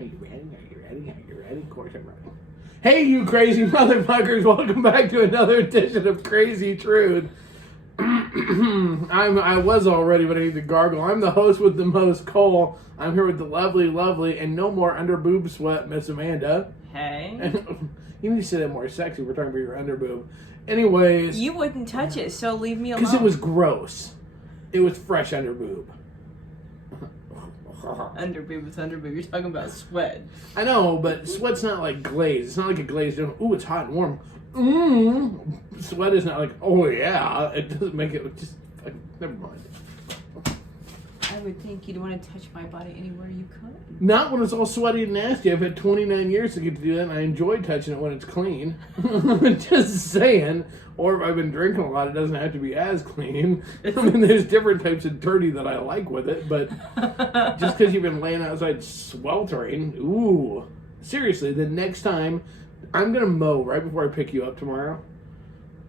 Are you ready? Are you ready? Are you ready? Of course I'm ready. Hey, you crazy motherfuckers! Welcome back to another edition of Crazy Truth. I was already, but I need to gargle. I'm the host with the most, Cole. I'm here with the lovely, and no more under boob sweat, Miss Amanda. Hey. You need to say that more sexy. We're talking about your under boob. Anyways. You wouldn't touch it, so leave me alone. Because it was gross. It was fresh under boob. Under boob, it's under boob. You're talking about sweat. I know, but sweat's not like glaze. It's not like a glaze. Ooh, it's hot and warm. Sweat is not like, oh yeah. It doesn't make it just, never mind. I would think you'd want to touch my body anywhere you could. Not when it's all sweaty and nasty. I've had 29 years to get to do that, and I enjoy touching it when it's clean. Just saying. Or if I've been drinking a lot, it doesn't have to be as clean. I mean, there's different types of dirty that I like with it, but just because you've been laying outside sweltering, ooh. Seriously, the next time, I'm going to mow right before I pick you up tomorrow,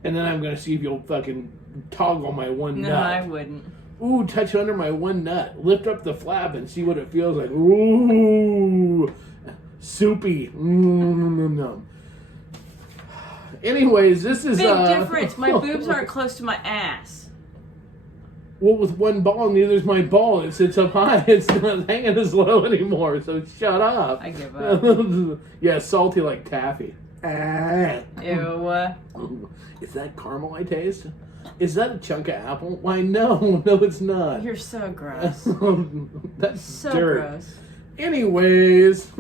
and then I'm going to see if you'll fucking toggle my one nut. No, I wouldn't. Ooh, touch under my one nut. Lift up the flap and see what it feels like. Ooh, soupy. No. Anyways, this is... Big difference. My boobs aren't close to my ass. Well, with one ball, neither's my ball. It sits up high. It's not hanging as low anymore, so shut up. I give up. Yeah, salty like taffy. Ew. Is that caramel I taste? Is that a chunk of apple? Why, no, it's not. You're so gross. That's so dirt. Gross. Anyways,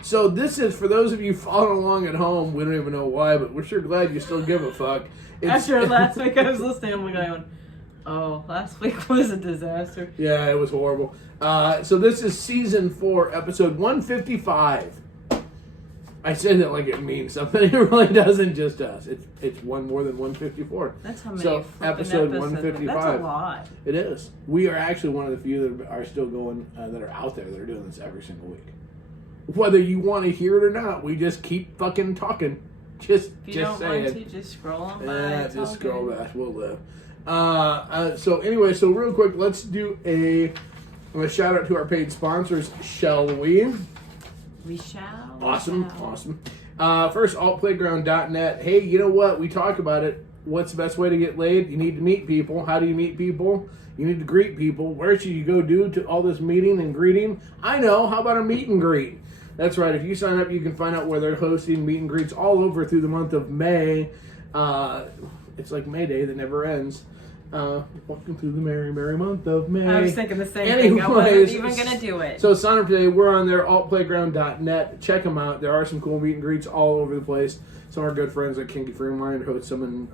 so this is, for those of you following along at home, we don't even know why, but we're sure glad you still give a fuck. After last week I was listening, I'm going, oh, last week was a disaster. Yeah, it was horrible. So this is season 4, episode 155. I say that like it means something. It really doesn't, just us. It's one more than 154. That's how many. So episode 155. That's a lot. It is. We are actually one of the few that are still going, that are out there that are doing this every single week. Whether you want to hear it or not, we just keep fucking talking. Just if you don't saying. want to, just scroll on by. Yeah, just scroll back. We'll live. So anyway, so real quick, let's do a shout out to our paid sponsors, shall we? We shall. Awesome. First, altplayground.net. Hey, you know what? We talk about it. What's the best way to get laid? You need to meet people. How do you meet people? You need to greet people. Where should you go do to all this meeting and greeting? I know. How about a meet and greet? That's right. If you sign up, you can find out where they're hosting meet and greets all over through the month of May. It's like May Day that never ends. Walking through the merry month of May. I was thinking the same thing. I wasn't even going to do it. So sign up today. We're on there, altplayground.net. Check them out. There are some cool meet and greets all over the place. Some of our good friends like Kinky Fremont host some in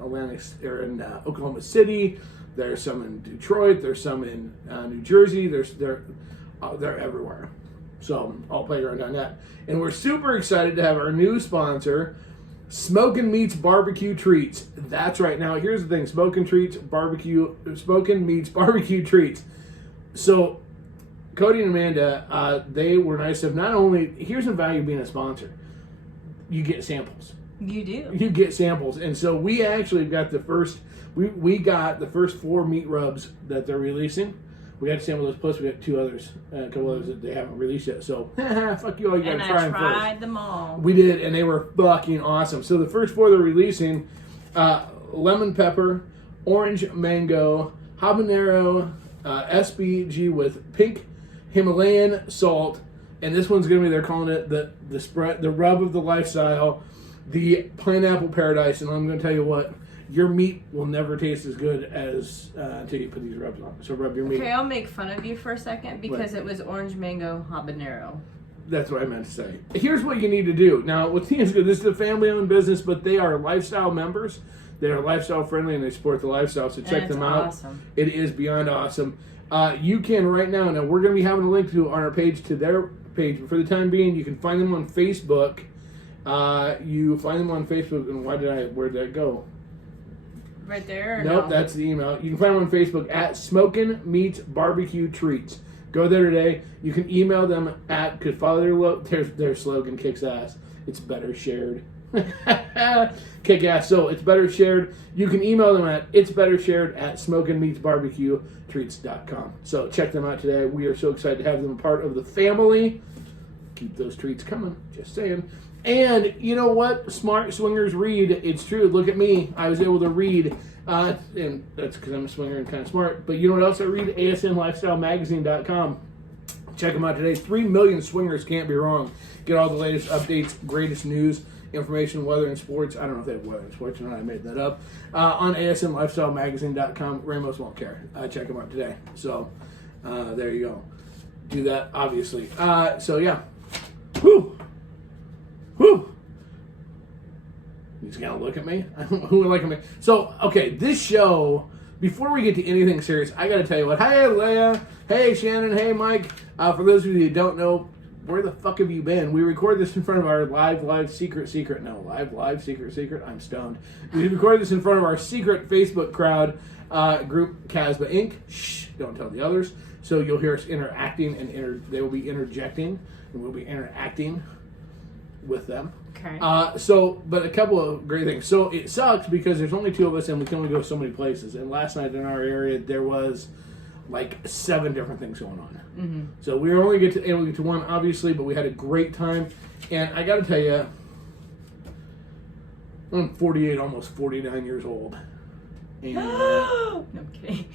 Oklahoma City. There's some in Detroit. There's some in New Jersey. They're everywhere. So altplayground.net. And we're super excited to have our new sponsor, Smokin' Meats Barbecue Treats. That's right. Now, here's the thing. Smokin' Meats Barbecue Treats. So, Cody and Amanda, they were nice enough. Not only, here's the value of being a sponsor. You get samples. You do. You get samples. And so, we actually got the first, we got the first 4 meat rubs that they're releasing. We got to sample those, plus we got 2 others, a couple others that they haven't released yet. So, fuck you all, you got to try them first. And I tried them all. We did, and they were fucking awesome. So the first 4 they're releasing, lemon pepper, orange mango, habanero, SPG with pink Himalayan salt, and this one's going to be, they're calling it the spread, the rub of the lifestyle, the pineapple paradise, and I'm going to tell you what, your meat will never taste as good as until you put these rubs on. So rub your meat. Okay, I'll make fun of you for a second because it was orange mango habanero. That's what I meant to say. Here's what you need to do. Now, what's good, this is a family-owned business, but they are lifestyle members. They are lifestyle friendly and they support the lifestyle. So check them out. Awesome. It is beyond awesome. You can right now. Now we're going to be having a link on our page to their page. But for the time being, you can find them on Facebook. You find them on Facebook, and where'd that go? Right there? Nope, that's the email. You can find them on Facebook at Smokin' Meats Barbecue Treats. Go there today. You can email them at, because follow their slogan kicks ass. It's better shared. Kick ass. So it's better shared. You can email them at itsbettershared@smokingmeatsbarbecuetreats.com. So check them out today. We are so excited to have them a part of the family. Keep those treats coming. Just saying. And you know what? Smart swingers read. It's true. Look at me. I was able to read. And that's because I'm a swinger and kind of smart. But you know what else I read? ASNLifestyleMagazine.com. Check them out today. 3 million swingers can't be wrong. Get all the latest updates, greatest news, information, weather, and sports. I don't know if they have weather and sports or not. I made that up. On ASNLifestyleMagazine.com. Ramos won't care. Check them out today. So there you go. Do that, obviously. So yeah. Whew. Whew. He's gonna look at me. Who would like me? So, okay, this show, before we get to anything serious, I gotta tell you what. Hey, Leia. Hey, Shannon. Hey, Mike. For those of you who don't know, where the fuck have you been? We record this in front of our live, secret. I'm stoned. We record this in front of our secret Facebook crowd group, Casbah Inc. Shh, don't tell the others. So you'll hear us interacting, and they will be interjecting, and we'll be interacting with them. Okay. But a couple of great things. So it sucks because there's only 2 of us and we can only go so many places. And last night in our area, there was like 7 different things going on. Mm-hmm. So we were only able to get to one, obviously, but we had a great time. And I got to tell you, I'm 48, almost 49 years old. And No, I'm kidding.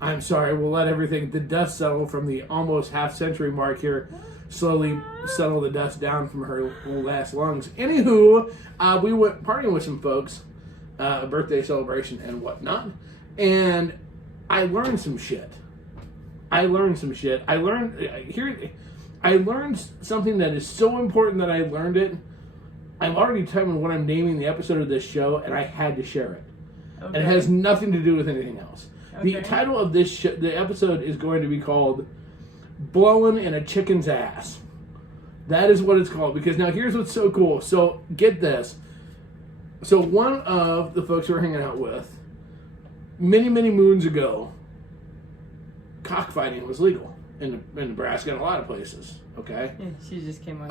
I'm sorry, we'll let the dust settle from the almost half-century mark here. Slowly settle the dust down from her last lungs. Anywho, we went partying with some folks, a birthday celebration and whatnot, and I learned some shit. I learned something that is so important that I learned it. I'm already telling what I'm naming the episode of this show, and I had to share it. Okay. And it has nothing to do with anything else. Okay. The title of this the episode is going to be called Blowing in a Chicken's Ass. That is what it's called. Because now here's what's so cool. So get this. So one of the folks we're hanging out with, many moons ago, cockfighting was legal in Nebraska and a lot of places. Okay. Yeah, she just came on.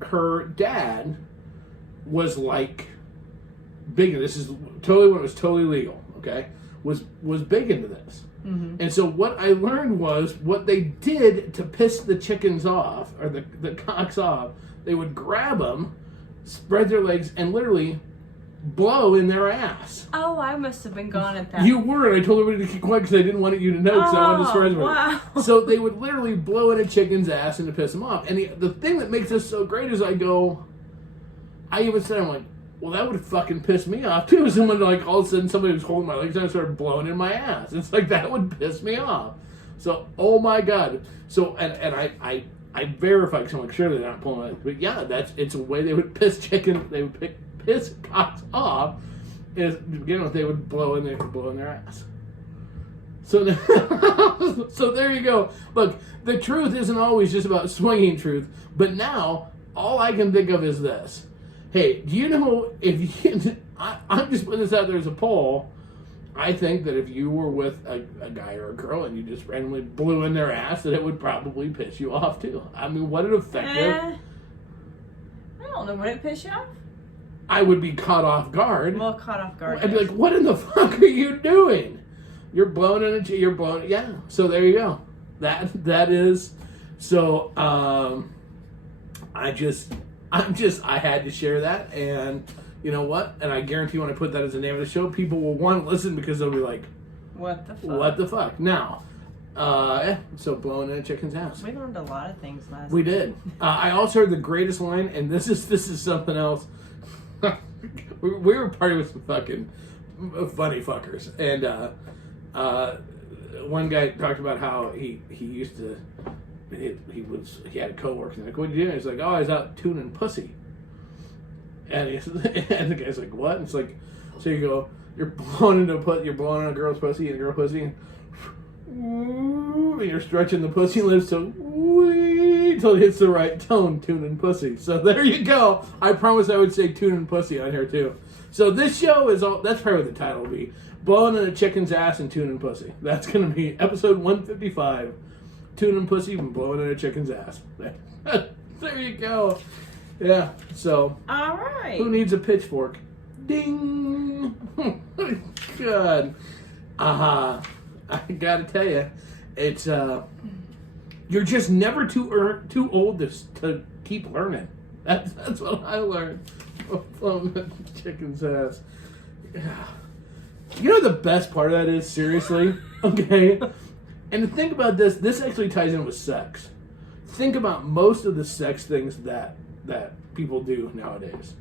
Her dad was like big. This is totally when it was totally legal. Okay, was big into this. Mm-hmm. And so what I learned was what they did to piss the chickens off, or the cocks off, they would grab them, spread their legs, and literally blow in their ass. Oh, I must have been gone at that. You were, and I told everybody to keep quiet because I didn't want you to know because I wanted to surprise everybody. Wow. So they would literally blow in a chicken's ass and to piss them off. And the thing that makes this so great is I even said, I'm like, well, that would fucking piss me off too. Someone like all of a sudden somebody was holding my legs and I started blowing in my ass. It's like that would piss me off. So, oh my god. So and I verified because I'm like, sure they're not pulling my legs. But yeah, it's a way they would piss chicken. They would piss cocks off. Is they would blow in their ass. So so there you go. Look, the truth isn't always just about swinging truth. But now all I can think of is this. Hey, do you know I'm just putting this out there as a poll. I think that if you were with a guy or a girl and you just randomly blew in their ass, that it would probably piss you off too. I mean, what an effective... I don't know. Would it piss you off? I would be caught off guard. Well, caught off guard. I'd be like, what in the fuck are you doing? You're blowing in it. You're blowing... Yeah, so there you go. That is... So, I had to share that, and you know what? And I guarantee when I put that as the name of the show, people will want to listen because they'll be like, what the fuck? What the fuck? Now, so blowing in a chicken's ass. We learned a lot of things last We night. did. I also heard the greatest line, and this is something else. we were partying with some fucking funny fuckers, and one guy talked about how he used to... He had a coworker. Like, what are you doing? He's like, oh, I was out tuning pussy. And and the guy's like, what? And it's like, so you go, you're blowing in a girl's pussy and a girl pussy, and you're stretching the pussy lips so until it hits the right tone, tuning pussy. So there you go. I promise I would say tuning pussy on here too. So this show is all. That's probably what the title will be: blowing in a chicken's ass and tuning pussy. That's gonna be episode 155. Tuning pussy and blowing in a chicken's ass. There you go. Yeah, so. All right. Who needs a pitchfork? Ding! God. I gotta tell you, it's, you're just never too old to keep learning. That's what I learned from the chicken's ass. You know the best part of that is, seriously, okay? And think about this. This actually ties in with sex. Think about most of the sex things that people do nowadays.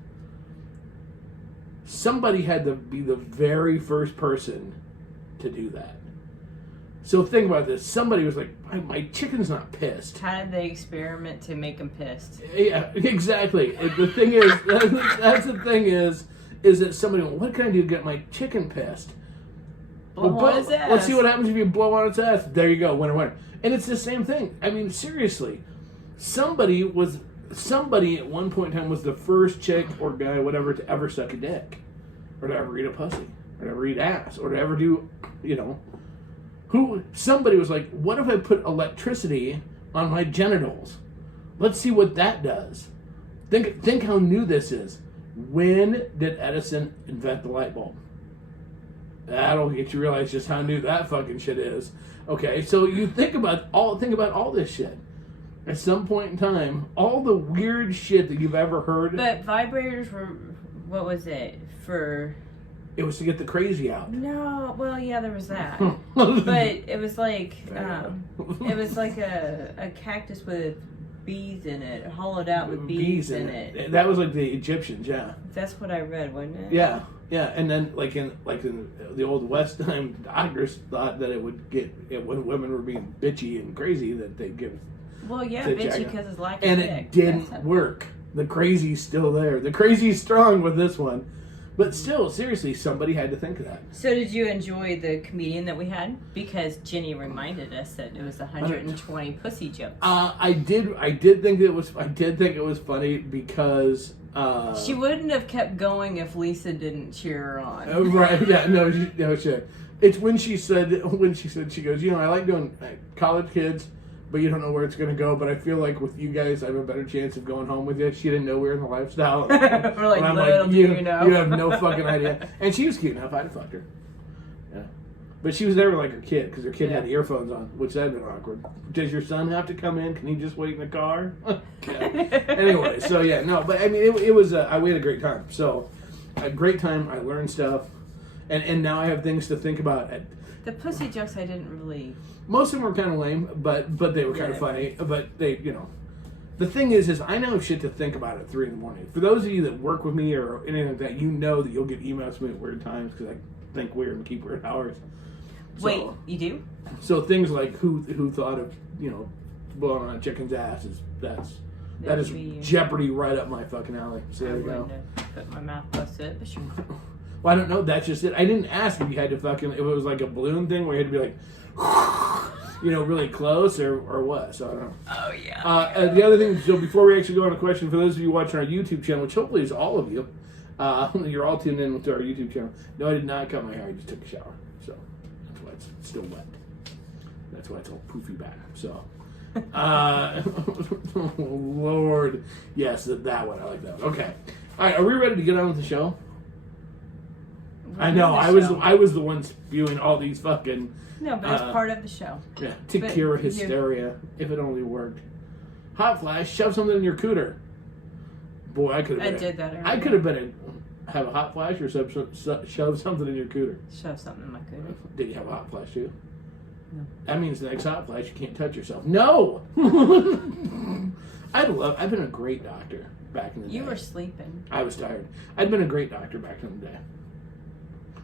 Somebody had to be the very first person to do that. So think about this. Somebody was like, my chicken's not pissed. How did they experiment to make them pissed? Yeah, exactly. The thing is, that's the thing is that somebody went, what can I do to get my chicken pissed? Blow on its ass. Let's see what happens if you blow on its ass. There you go, winner, winner. And it's the same thing. I mean, seriously. Somebody at one point in time was the first chick or guy, whatever, to ever suck a dick. Or to ever eat a pussy. Or to ever eat ass. Or to ever do, somebody was like, what if I put electricity on my genitals? Let's see what that does. Think how new this is. When did Edison invent the light bulb? That'll get you realize just how new that fucking shit is. Okay, so you think about all this shit. At some point in time, all the weird shit that you've ever heard. But vibrators were, what was it for? It was to get the crazy out. No, well, yeah, there was that. But it was like, a cactus with bees in it, hollowed out with bees in it. That was like the Egyptians, yeah. That's what I read, wasn't it? Yeah, and then like in the old West time, doctors thought that it would when women were being bitchy and crazy that they'd give. Well, yeah, bitchy because it's like and it didn't work. The crazy's still there. The crazy's strong with this one. But still, seriously, somebody had to think of that. So did you enjoy the comedian that we had? Because Jenny reminded us that it was 120 pussy jokes. I did think it was funny because she wouldn't have kept going if Lisa didn't cheer her on. Right? Yeah. No shit. It's when she said she goes, I like doing college kids. But you don't know where it's going to go. But I feel like with you guys, I have a better chance of going home with you. She didn't know we were in the lifestyle. We're like, little do you know. You have no fucking idea. And she was cute enough. I'd have fucked her. Yeah. But she was there with like her kid, because her kid had earphones on, which that'd been awkward. Does your son have to come in? Can he just wait in the car? Anyway, so yeah, no. But I mean, it was, we had a great time. So, a great time. I learned stuff. And now I have things to think about. The pussy jokes I didn't really... Most of them were kind of lame, but they were kind of funny. But they, the thing is I know shit to think about at 3 a.m. For those of you that work with me or anything like that, you know that you'll get emails from me at weird times because I think weird and keep weird hours. So, wait, you do? So things like who thought of blowing on a chicken's ass that is Jeopardy right up my fucking alley. So there you go. Put my mouth close to it, but sure. Well, I don't know. That's just it. I didn't ask if you had to if it was like a balloon thing where you had to be like, really close or what. So I don't know. Oh, yeah. The other thing, so before we actually go on a question, for those of you watching our YouTube channel, which hopefully is all of you, you're all tuned in to our YouTube channel. No, I did not cut my hair. I just took a shower. So that's why it's still wet. That's why it's all poofy back. So, oh, Lord. Yes, that one. I like that one. Okay. All right. Are we ready to get on with the show? I know. I was the one spewing all these fucking. No, but it's part of the show. Yeah, to cure hysteria, if it only worked. Hot flash, shove something in your cooter. Boy, I could have. I did that earlier. I could have been have a hot flash or shove something in your cooter. Shove something in my cooter. Did you have a hot flash too? No. That means the next hot flash you can't touch yourself. No. I've been a great doctor back in the day. You were sleeping. I was tired. I'd been a great doctor back in the day.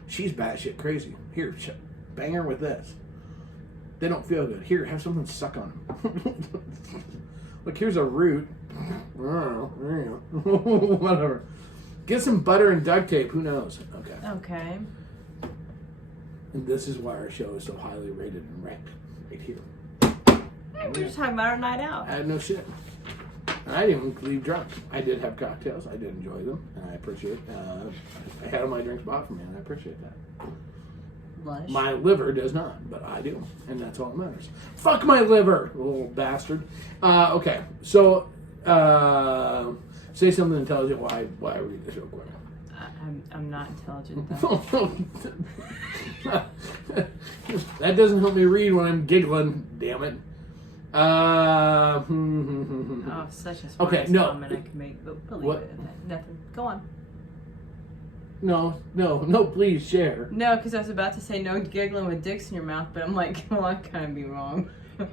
She's batshit crazy. Here, bang her with this. They don't feel good. Here, have something suck on them. Look, here's a root. Whatever. Get some butter and duct tape. Who knows? Okay. Okay. And this is why our show is so highly rated and ranked. Right here. Hey, we're just talking about our night out. I had no shit. I didn't even leave drunk. I did have cocktails. I did enjoy them, and I appreciate. I had all my drinks bought for me, and I appreciate that. Lush. My liver does not, but I do, and that's all that matters. Fuck my liver, little bastard. Okay, so Say something intelligent while I read this real quick. I'm not intelligent though. That doesn't help me read when I'm giggling. Damn it. Oh, such a smart comment I could make. But believe What? it. Nothing. Go on. No, please share. No, because I was about to say no giggling with dicks in your mouth, but I'm like, well, I kind of be wrong. It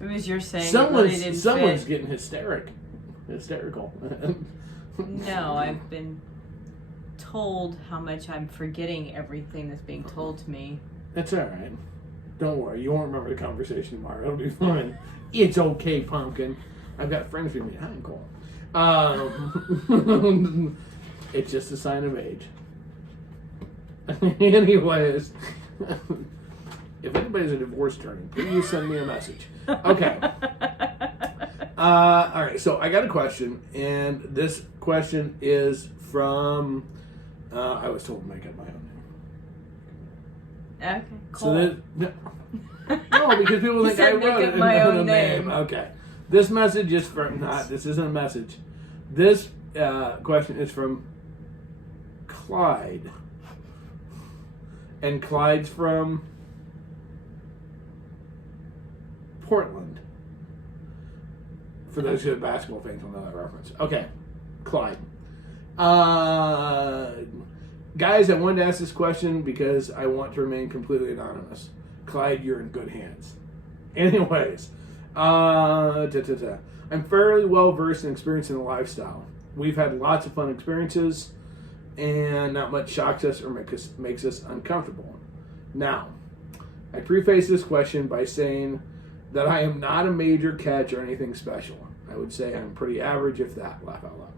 was your saying. Someone's getting hysterical. No, I've been told how much I'm forgetting everything that's being told to me. That's all right. Don't worry, you won't remember the conversation tomorrow. It'll be fine. It's okay, pumpkin. I've got friends with me. I'm cool. It's just a sign of age. Anyways, if anybody's a divorce attorney, please send me a message. Okay. All right. So I got a question, and this question is from. I was told to make up my own name. Okay. Cool. So no, because people think I wrote it my in own the name. name. Okay. This message is from this isn't a message. This question is from Clyde. And Clyde's from Portland. For those who are basketball fans will know that reference. Okay. Clyde. Guys, I wanted to ask this question because I want to remain completely anonymous. Clyde, you're in good hands. Anyways, I'm fairly well versed and experienced in the lifestyle. We've had lots of fun experiences, and not much shocks us or makes us uncomfortable. Now, I preface this question by saying that I am not a major catch or anything special. I would say I'm pretty average, if that, laugh out loud.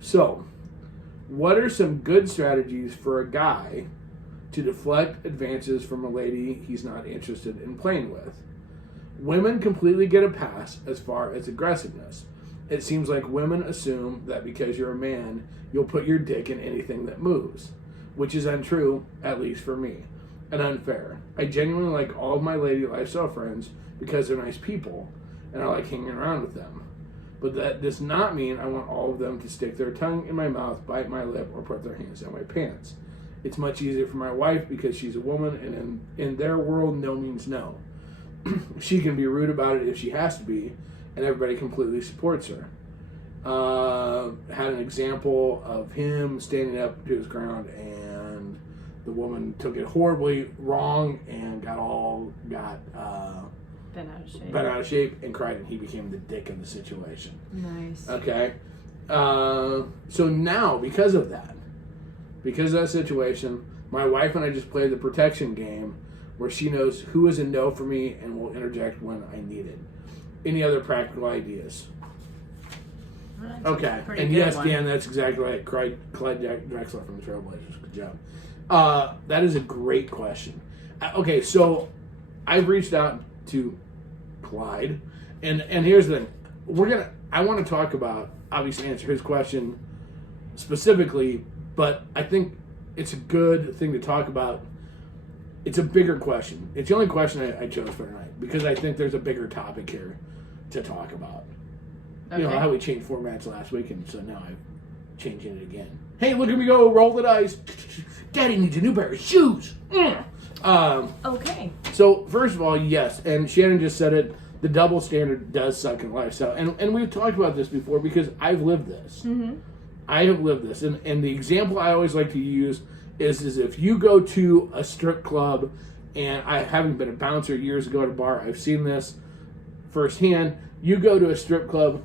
So, what are some good strategies for a guy to deflect advances from a lady he's not interested in playing with? Women completely get a pass as far as aggressiveness. It seems like women assume that because you're a man, you'll put your dick in anything that moves, which is untrue, at least for me, and unfair. I genuinely like all of my lady lifestyle friends because they're nice people, and I like hanging around with them. But that does not mean I want all of them to stick their tongue in my mouth, bite my lip, or put their hands down my pants. It's much easier for my wife because she's a woman, and in their world, no means no. She can be rude about it if she has to be, and everybody completely supports her. Had an example of him standing up to his ground, and the woman took it horribly wrong and got bent out of shape and cried, and he became the dick of the situation. Nice. Okay. So now, because of that situation, my wife and I just played the protection game where she knows who is a no for me and will interject when I need it. Any other practical ideas? Okay. And yes, Dan, that's exactly right. Clyde Drexler from the Trailblazers. Good job. That is a great question. Okay, so I've reached out to Clyde, and here's the thing. I want to talk about, obviously answer his question specifically, but I think it's a good thing to talk about. It's a bigger question. It's the only question I chose for tonight because I think there's a bigger topic here to talk about. Okay. You know how we changed formats last week, and so now I'm changing it again. Hey, look at me go! Roll the dice. Daddy needs a new pair of shoes. Okay. So first of all, yes, and Shannon just said it. The double standard does suck in lifestyle, and we've talked about this before because I've lived this. Mm-hmm. I have lived this, and the example I always like to use is if you go to a strip club, and I haven't been a bouncer years ago at a bar, I've seen this firsthand. You go to a strip club,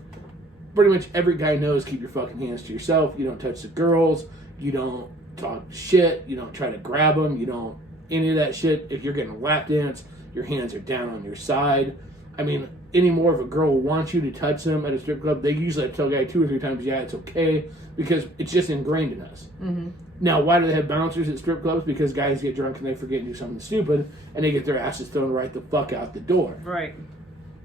pretty much every guy knows keep your fucking hands to yourself. You don't touch the girls. You don't talk shit. You don't try to grab them. You don't any of that shit. If you're getting a lap dance, your hands are down on your side. I mean, any more if a girl wants you to touch them at a strip club, they usually tell a guy 2 or 3 times, yeah, it's okay, because it's just ingrained in us. Mm-hmm. Now, why do they have bouncers at strip clubs? Because guys get drunk and they forget to do something stupid, and they get their asses thrown right the fuck out the door. Right.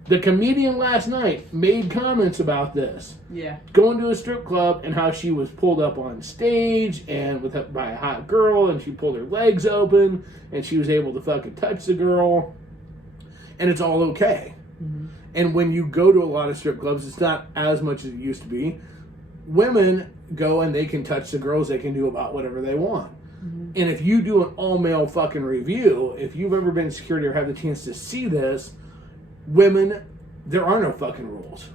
The comedian last night made comments about this. Yeah. Going to a strip club and how she was pulled up on stage and by a hot girl, and she pulled her legs open, and she was able to fucking touch the girl, and it's all okay. Mm-hmm. And when you go to a lot of strip clubs, it's not as much as it used to be. Women go and they can touch the girls. They can do about whatever they want. And if you do an all-male fucking review, if you've ever been in security or had the chance to see this, women, there are no fucking rules.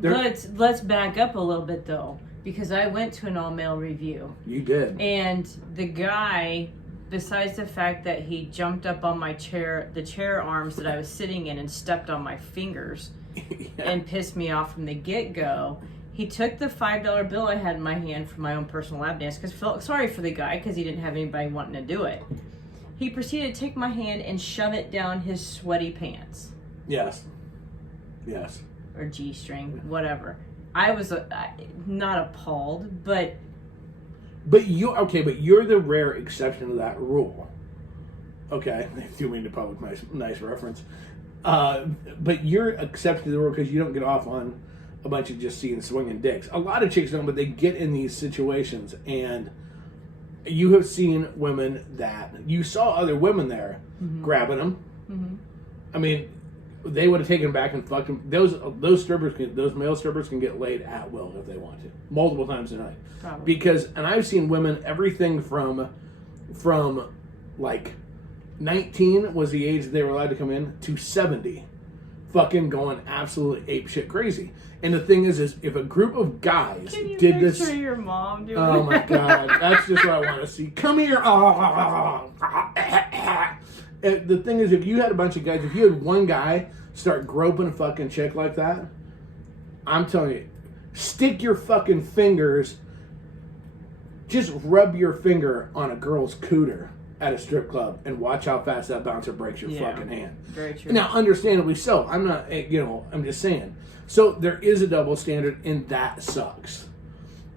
Let's back up a little bit, though, because I went to an all-male review. You did. And the guy, besides the fact that he jumped up on my chair, the chair arms that I was sitting in, and stepped on my fingers and pissed me off from the get-go, he took the $5 bill I had in my hand for my own personal lap dance, because I felt sorry for the guy because he didn't have anybody wanting to do it. He proceeded to take my hand and shove it down his sweaty pants. Yes. Or G-string, whatever. I was not appalled, but you're the rare exception to that rule. Okay, I do mean to public nice reference. But you're exception to the rule because you don't get off on a bunch of just seeing swinging dicks. A lot of chicks don't, but they get in these situations, and you have seen women that you saw other women there grabbing them. I mean, they would have taken back and fucked them. Those male strippers can get laid at will if they want to, multiple times a night. Probably. And I've seen women, everything from like 19 was the age that they were allowed to come in to 70, fucking going absolutely apeshit crazy. And the thing is if a group of guys did this, picture your mom doing oh my god, that's just what I want to see. Come here. The thing is, if you had a bunch of guys, if you had one guy start groping a fucking chick like that, I'm telling you, stick your fucking fingers, just rub your finger on a girl's cooter at a strip club and watch how fast that bouncer breaks your fucking hand. Very true. Now, understandably so. I'm not, I'm just saying. So there is a double standard, and that sucks.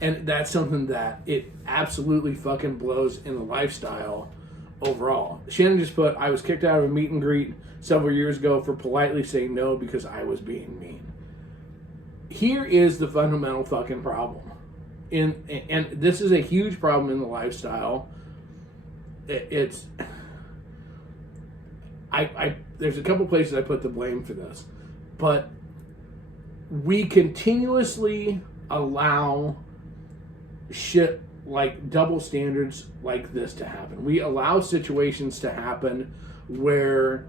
And that's something that it absolutely fucking blows in the lifestyle overall. Shannon just put, I was kicked out of a meet and greet several years ago for politely saying no because I was being mean. Here is the fundamental fucking problem. And this is a huge problem in the lifestyle. There's a couple places I put the blame for this, but we continuously allow shit like double standards like this to happen. We allow situations to happen where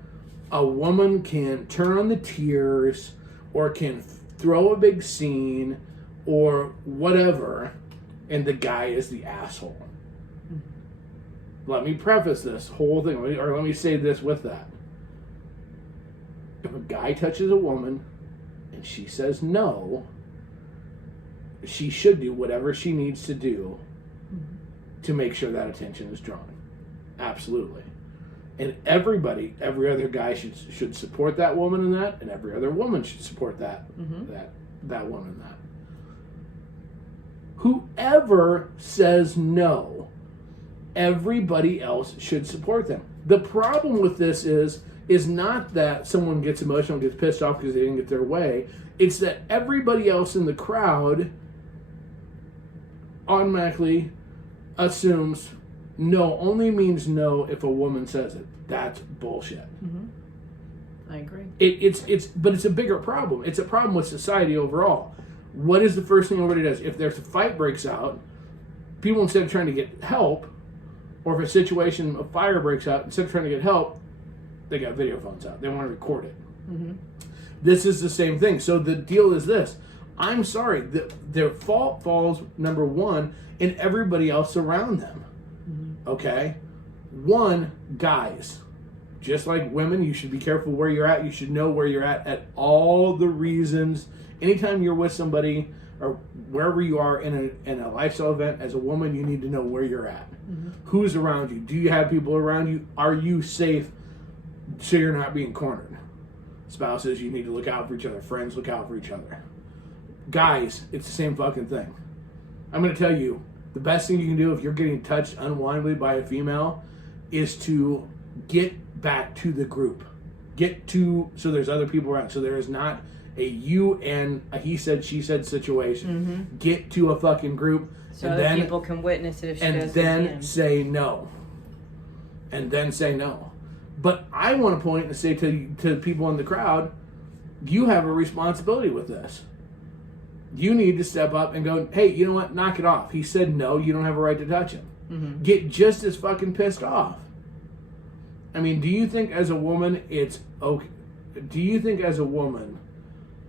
a woman can turn on the tears or can throw a big scene or whatever, and the guy is the asshole. Let me preface this whole thing, or let me say this with that. If a guy touches a woman and she says no, she should do whatever she needs to do to make sure that attention is drawn. Absolutely. And every other guy should support that woman in that, and every other woman should support that that woman in that. Whoever says no, everybody else should support them. The problem with this is not that someone gets emotional, gets pissed off because they didn't get their way. It's that everybody else in the crowd automatically assumes no only means no if a woman says it. That's bullshit. I agree. But it's a bigger problem. It's a problem with society overall. What is the first thing everybody does? If there's a fight breaks out, people, instead of trying to get help, or if a situation of fire breaks out, instead of trying to get help, they got video phones out. They want to record it. This is the same thing. So the deal is this. I'm sorry. Their fault falls, number one, in everybody else around them. Okay? One, guys. Just like women, you should be careful where you're at. You should know where you're at all the reasons. Anytime you're with somebody or wherever you are in a lifestyle event, as a woman, you need to know where you're at. Who's around you? Do you have people around you? Are you safe so you're not being cornered? Spouses, you need to look out for each other. Friends, look out for each other. Guys, it's the same fucking thing. I'm going to tell you, the best thing you can do if you're getting touched unwindly by a female is to get back to the group. So there's other people around. So there is not a you and a he said, she said situation. Get to a fucking group. So other people can witness it if she does it again. And then say no. But I want to point and say to people in the crowd, you have a responsibility with this. You need to step up and go, hey, you know what? Knock it off. He said no, you don't have a right to touch him. Mm-hmm. Get just as fucking pissed off. I mean, do you think as a woman it's okay? Do you think as a woman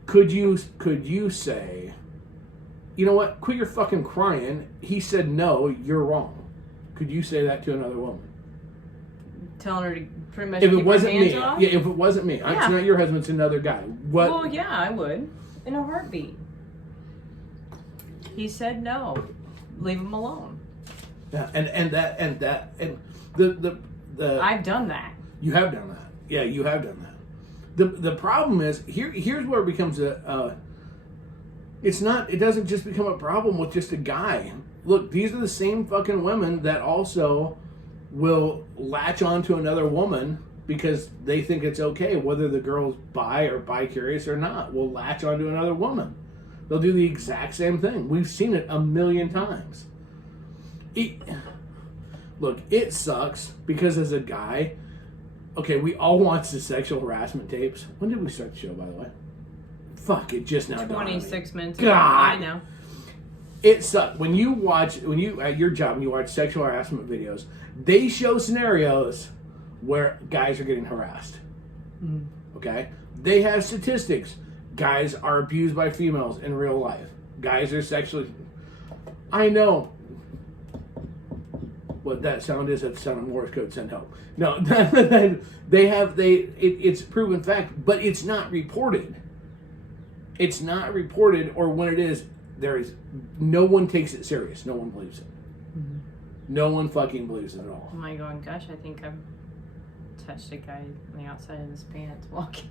could you say, you know what? Quit your fucking crying. He said no, you're wrong. Could you say that to another woman? Telling her to pretty much If keep it wasn't her hands me, off? yeah, if it wasn't me, Yeah. it's not your husband, it's another guy. What? Well, yeah, I would. In a heartbeat. He said no. Leave him alone. Yeah, and the I've done that. you have done that. Yeah, you have done that. The problem is here's where it becomes it doesn't just become a problem with just a guy. Look, these are the same fucking women that also will latch on to another woman because they think it's okay, whether the girl's bi or bi-curious or not, will latch on to another woman. They'll do the exact same thing. We've seen it a million times. Look, it sucks because as a guy, okay, we all watch the sexual harassment tapes. When did we start the show, by the way? Fuck, it just now dawned on me. 26 minutes God. ago. I know. It sucks. When you at your job, when you watch sexual harassment videos, they show scenarios where guys are getting harassed. Mm-hmm. Okay? They have statistics. Guys are abused by females in real life. Guys are sexually... I know. What that sound is, that's the sound of Morse code, send help. No, it's proven fact, but it's not reported. It's not reported, or when it is, no one takes it serious. No one believes it. Mm-hmm. No one fucking believes it at all. Am I going, gosh, I think I've touched a guy on the outside of his pants walking.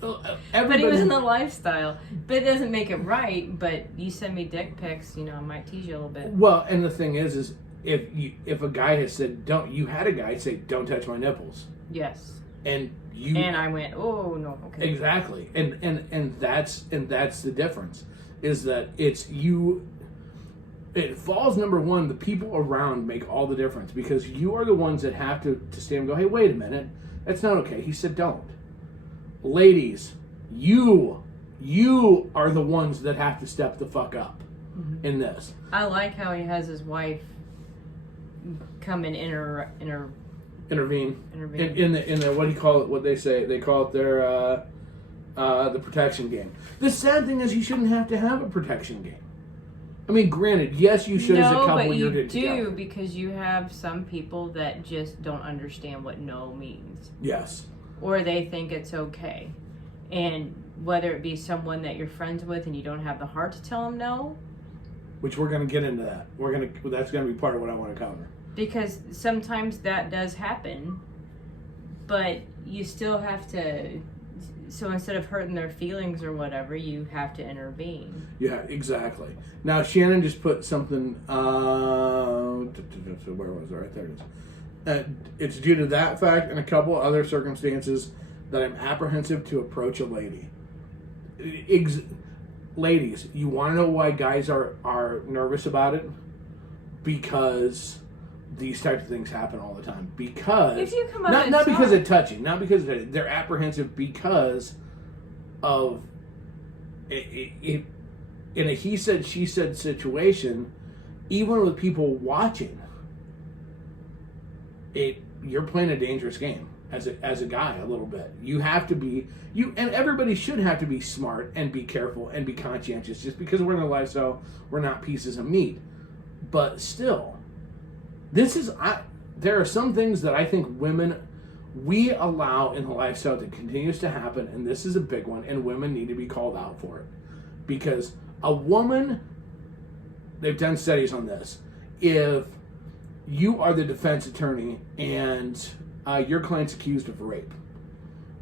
But he was in the lifestyle. But it doesn't make it right, but you send me dick pics, I might tease you a little bit. Well, and the thing is if a guy has said, you had a guy say, don't touch my nipples. Yes. And I went, oh no, okay. Exactly. And that's the difference. Is that it falls, number one, the people around make all the difference, because you are the ones that have to stand and go, hey, wait a minute, that's not okay. He said don't. Ladies, you are the ones that have to step the fuck up in this. I like how he has his wife come and intervene in the what do you call it? What they say? They call it their the protection game. The sad thing is, you shouldn't have to have a protection game. I mean, granted, yes, you should as a couple. But you do together. Because you have some people that just don't understand what no means. Yes. Or they think it's okay, and whether it be someone that you're friends with and you don't have the heart to tell them no. Which we're going to get into that. That's going to be part of what I want to cover. Because sometimes that does happen, but you still have to. So instead of hurting their feelings or whatever, you have to intervene. Yeah, exactly. Now Shannon just put something. Where was it? Right there it is. It's due to that fact and a couple other circumstances that I'm apprehensive to approach a lady. Ladies, you want to know why guys are nervous about it? Because these types of things happen all the time. Because if you come up not because of touching, not because of, they're apprehensive because of it in a he said she said situation. Even with people watching, you're playing a dangerous game as a guy a little bit. You have to be and everybody should have to be smart and be careful and be conscientious. Just because we're in a lifestyle, we're not pieces of meat. But still, there are some things that I think we allow in the lifestyle that continues to happen, and this is a big one, and women need to be called out for it. Because a woman, they've done studies on this, if you are the defense attorney and your client's accused of rape,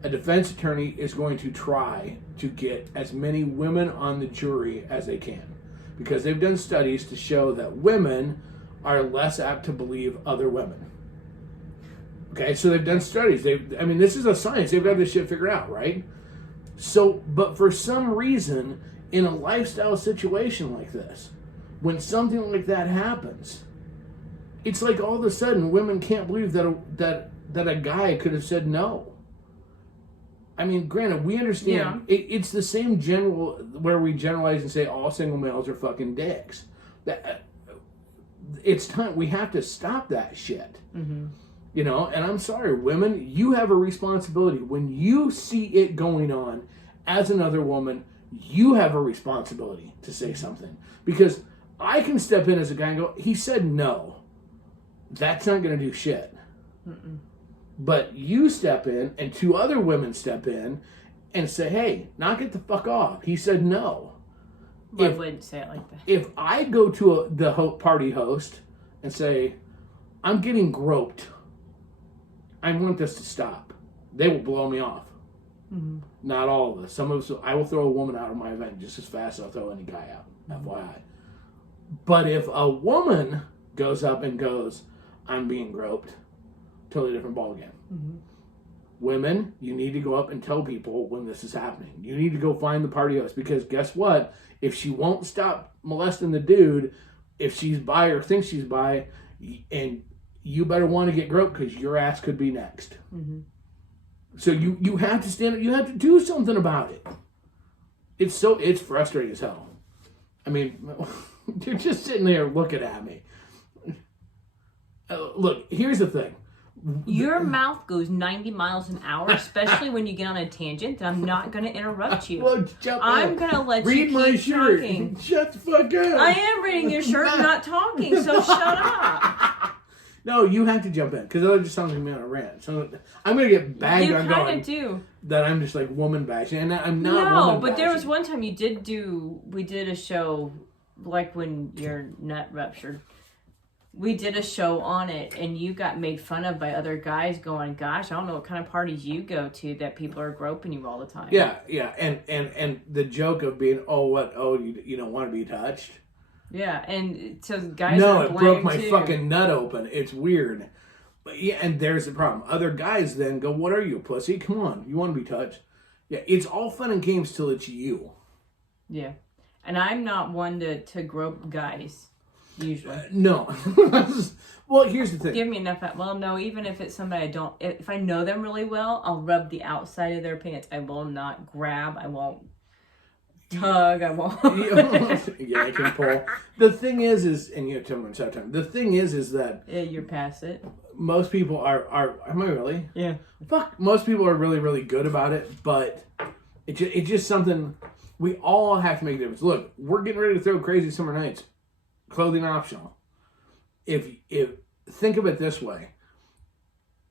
a defense attorney is going to try to get as many women on the jury as they can. Because they've done studies to show that women are less apt to believe other women. Okay, so they've done studies. This is a science. They've got this shit figured out, right? So, but for some reason, in a lifestyle situation like this, when something like that happens, it's like all of a sudden women can't believe that a guy could have said no. I mean, granted, we understand it's the same general where we generalize and say all single males are fucking dicks. It's time we have to stop that shit. Mm-hmm. You know, and I'm sorry, women, you have a responsibility. When you see it going on as another woman, you have a responsibility to say something. Because I can step in as a guy and go, he said no. That's not going to do shit. Mm-mm. But you step in and 2 other women step in and say, hey, knock it the fuck off. He said no. I wouldn't say it like that. If I go to the party host and say, I'm getting groped, I want this to stop, they will blow me off. Mm-hmm. Not all of us. Some of us, I will throw a woman out of my event just as fast as I'll throw any guy out. Mm-hmm. FYI. But if a woman goes up and goes, I'm being groped, totally different ballgame. Mm-hmm. Women, you need to go up and tell people when this is happening. You need to go find the party host, because guess what? If she won't stop molesting the dude, if she's bi or thinks she's bi, and you better want to get groped because your ass could be next. Mm-hmm. So you have to stand up. You have to do something about it. It's frustrating as hell. I mean, you're just sitting there looking at me. Look, here's the thing. Your mouth goes 90 miles an hour, especially when you get on a tangent. I'm not going to interrupt you. Well, I'm going to let read you keep my shirt. talking. Shut the fuck up. I am reading your shirt and not talking, so shut up. No, you have to jump in, because otherwise it just sounds like me on a rant. So I'm going to get bagged on going. You kind of do. That I'm just like woman bashing, and I'm not woman No, bashing. but there was one time we did a show, like when your nut ruptured. We did a show on it, and you got made fun of by other guys going, gosh, I don't know what kind of parties you go to that people are groping you all the time. Yeah, and the joke of being, you don't want to be touched? Yeah, and so guys no, are it broke my too. fucking nut open. It's weird. But yeah, and there's the problem. Other guys then go, what are you, a pussy? Come on, you want to be touched? Yeah, it's all fun and games till it's you. Yeah, and I'm not one to grope guys. Usually. No. Well, here's the thing. Give me enough. Well, no, even if it's somebody I don't, if I know them really well, I'll rub the outside of their pants. I will not grab. I won't tug. I won't. Yeah, I can pull. The thing is, and you tell me when time. The thing is that. Yeah, you're past it. Most people are, am I really? Yeah. Fuck. Most people are really, really good about it, but it's just something we all have to make a difference. Look, we're getting ready to throw Crazy Summer Nights. Clothing optional. If think of it this way,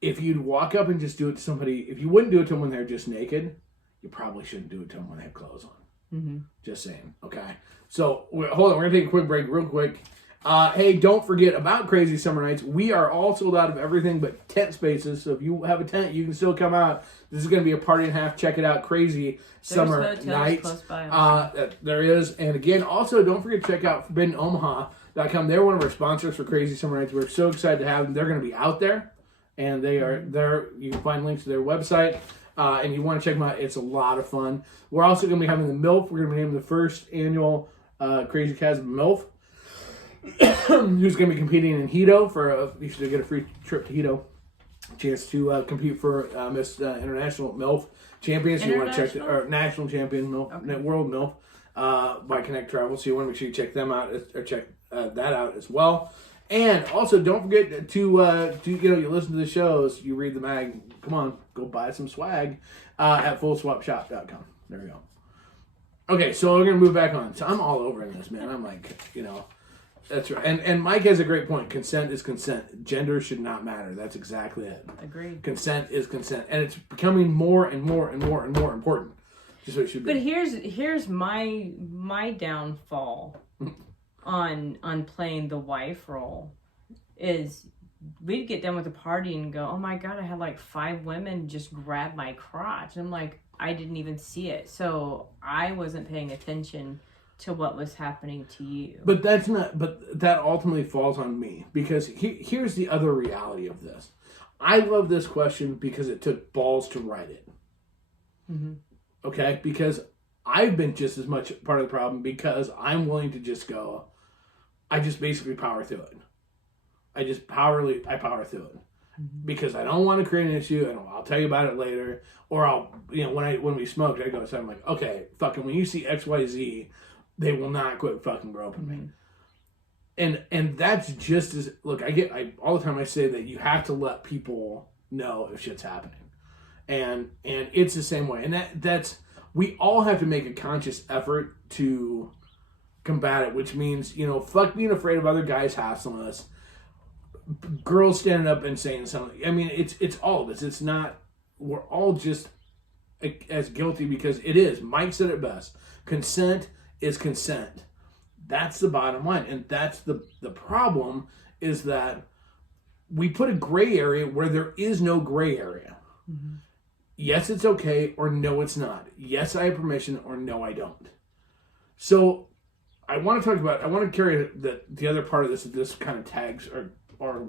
if you'd walk up and just do it to somebody, if you wouldn't do it to them when they're just naked, you probably shouldn't do it to them when they have clothes on. Mm-hmm. Just saying. Okay. So hold on, we're gonna take a quick break, real quick. Hey, don't forget about Crazy Summer Nights. We are all sold out of everything but tent spaces. So if you have a tent, you can still come out. This is going to be a party and a half. Check it out. Crazy Summer Nights. Close by there is. And again, also don't forget to check out ForbiddenOmaha.com. They're one of our sponsors for Crazy Summer Nights. We're so excited to have them. They're going to be out there. And they are there. You can find links to their website. And you want to check them out. It's a lot of fun. We're also going to be having the MILF. We're going to be naming the first annual Crazy Chasm MILF. Who's going to be competing in Hito for you should get a free trip to Hito, chance to compete for Miss International MILF Champions. You want to check or National Champion MILF, World MILF by Connect Travel. So you want to make sure you check them out or check that out as well. And also don't forget to you listen to the shows, you read the mag. Come on, go buy some swag at fullswapshop.com. There we go. Okay, so we're gonna move back on. So I'm all over in this, man. I'm like, That's right. And Mike has a great point. Consent is consent. Gender should not matter. That's exactly it. Agreed. Consent is consent. And it's becoming more and more and more and more important. Just what it should be. But here's my downfall on playing the wife role is we'd get done with the party and go, oh my God, I had like 5 women just grab my crotch. And I'm like, I didn't even see it. So I wasn't paying attention to what was happening to you. But that ultimately falls on me, because here's the other reality of this. I love this question because it took balls to write it. Mm-hmm. Okay? Because I've been just as much part of the problem, because I'm willing to just go, I just basically power through it. I power through it. because I don't want to create an issue, and I'll tell you about it later. Or I'll, when we smoked, I go outside, I'm like, okay, fucking, when you see XYZ, they will not quit fucking groping me. And that's just as, look, I all the time I say that you have to let people know if shit's happening. And it's the same way. And that's, we all have to make a conscious effort to combat it, which means, fuck being afraid of other guys hassling us, girls standing up and saying something. I mean, it's all of us. It's not, we're all just as guilty, because it is. Mike said it best. Consent is consent. That's the bottom line. And that's the problem, is that we put a gray area where there is no gray area. Mm-hmm. Yes, it's okay, or no, it's not. Yes, I have permission, or no, I don't. So I want to carry the other part of this kind of tags, or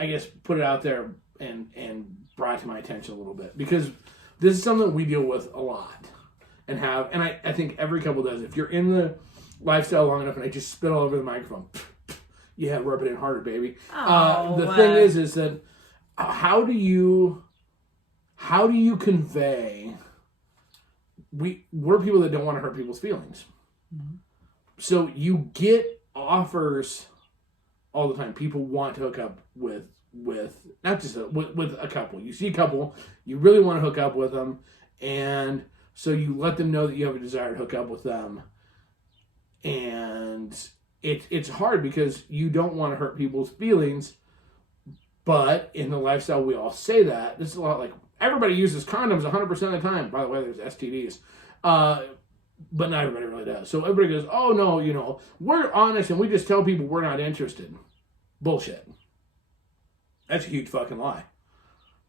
I guess put it out there and brought to my attention a little bit, because this is something we deal with a lot and I think every couple does. If you're in the lifestyle long enough, and I just spit all over the microphone, yeah, rub it in harder, baby. The thing is that how do you convey, we're people that don't want to hurt people's feelings. Mm-hmm. So you get offers all the time. People want to hook up with not just with a couple. You see a couple, you really want to hook up with them, and so you let them know that you have a desire to hook up with them. And it's hard because you don't want to hurt people's feelings, but in the lifestyle we all say that. This is a lot like, everybody uses condoms 100% of the time. By the way, there's STDs. But not everybody really does. So everybody goes, oh no, we're honest and we just tell people we're not interested. Bullshit. That's a huge fucking lie.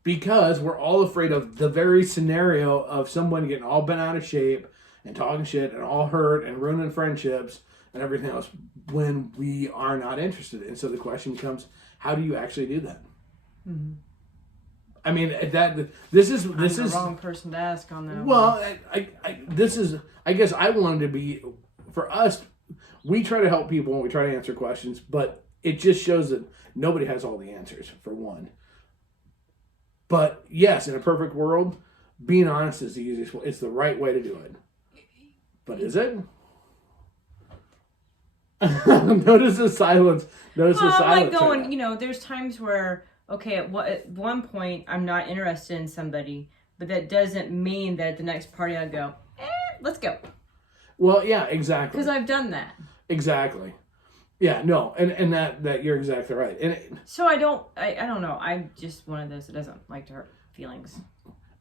Because we're all afraid of the very scenario of someone getting all bent out of shape and talking shit and all hurt and ruining friendships and everything else when we are not interested. And so the question becomes, how do you actually do that? Mm-hmm. I mean, this is the wrong person to ask on that. Well, I guess I wanted to be, for us, we try to help people and we try to answer questions, but it just shows that nobody has all the answers, for one. But yes, in a perfect world, being honest is the easiest way. It's the right way to do it. But is it? Notice the silence. Like going, there's times where, okay, at one point, I'm not interested in somebody, but that doesn't mean that at the next party I go, let's go. Well, yeah, exactly. Because I've done that. Exactly. Yeah, no, and that you're exactly right. So I don't know. I'm just one of those that doesn't like to hurt feelings.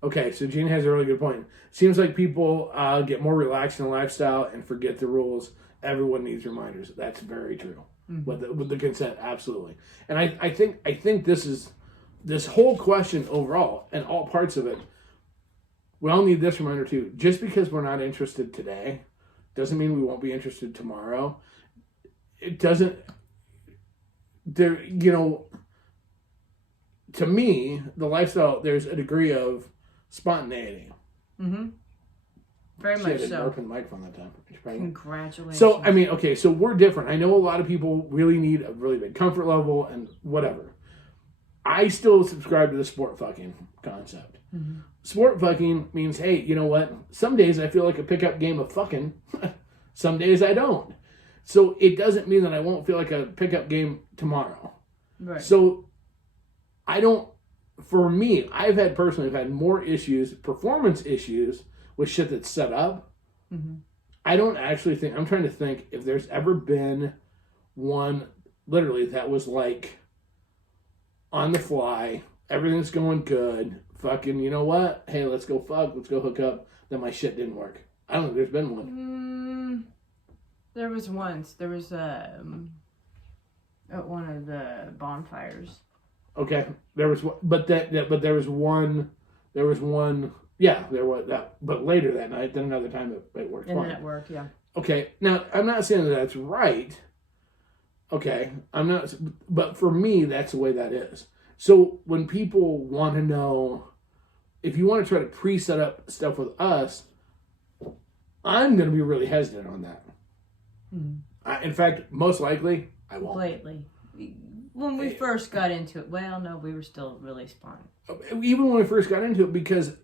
Okay, so Gene has a really good point. Seems like people get more relaxed in the lifestyle and forget the rules. Everyone needs reminders. That's very true. Mm-hmm. With the consent, absolutely. And I think this whole question overall and all parts of it, we all need this reminder too. Just because we're not interested today doesn't mean we won't be interested tomorrow. It doesn't, to me, the lifestyle, there's a degree of spontaneity. Mm-hmm. Very much so. Open the microphone that time. Congratulations. So, I mean, okay, so we're different. I know a lot of people really need a really big comfort level and whatever. I still subscribe to the sport fucking concept. Mm-hmm. Sport fucking means, hey, you know what? Some days I feel like a pickup game of fucking. Some days I don't. So it doesn't mean that I won't feel like a pickup game tomorrow. Right. So for me, I've had more issues, performance issues with shit that's set up. Mm-hmm. I don't actually think, I'm trying to think if there's ever been one literally that was like on the fly, everything's going good, fucking, you know what? Hey, let's go hook up, then my shit didn't work. I don't think there's been one. There was once. There was at one of the bonfires. Okay, there was, but there was one. Yeah, there was that. But later that night, then another time it worked. And then it worked, yeah. Okay, now I'm not saying that that's right. Okay, I'm not. But for me, that's the way that is. So when people want to know, if you want to try to pre-set up stuff with us, I'm going to be really hesitant on that. Mm-hmm. In fact, most likely, I won't. When we first got into it, well, no, we were still really spawned. Even when we first got into it, because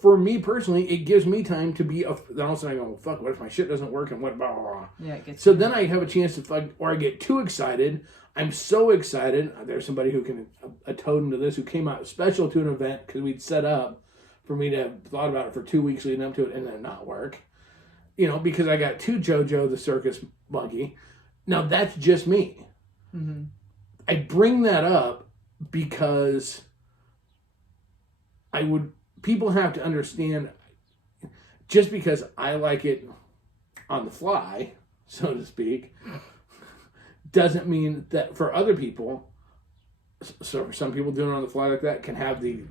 for me personally, it gives me time to be, then all of a sudden I go, fuck, what if my shit doesn't work and what, blah, blah, blah. Yeah, it gets so then I have a chance to fuck, or I get too excited. I'm so excited. There's somebody who can atone to this, who came out special to an event because we'd set up for me to have thought about it for 2 weeks leading up to it and then not work. You know, because I got to JoJo the circus monkey. Now that's just me. Mm-hmm. I bring that up because people have to understand, just because I like it on the fly, so to speak, doesn't mean that for other people, so for some people doing it on the fly like that can have the